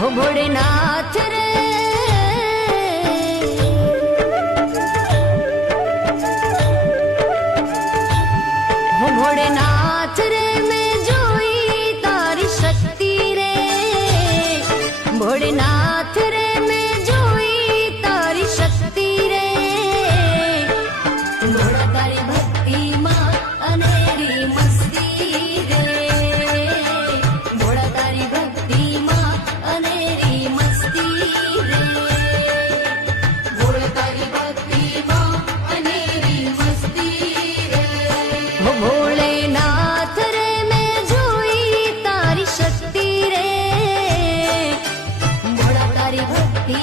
हो भोलेनाथ रे हो भोलेनाथ रे मैं जोई तारी शक्ति रे भोलेनाथ रे मैं जोई तारी शक्ति रे भोला तारी भक्ति मां अनेरी मस्ती रे भोला तारी भक्ति मां अनेरी मस्ती रे भोला तारी भक्ति मां अनेरी मस्ती रे हो भोलेनाथ रे मैं जोई तारी शक्ति रे भोला तारी भक्ति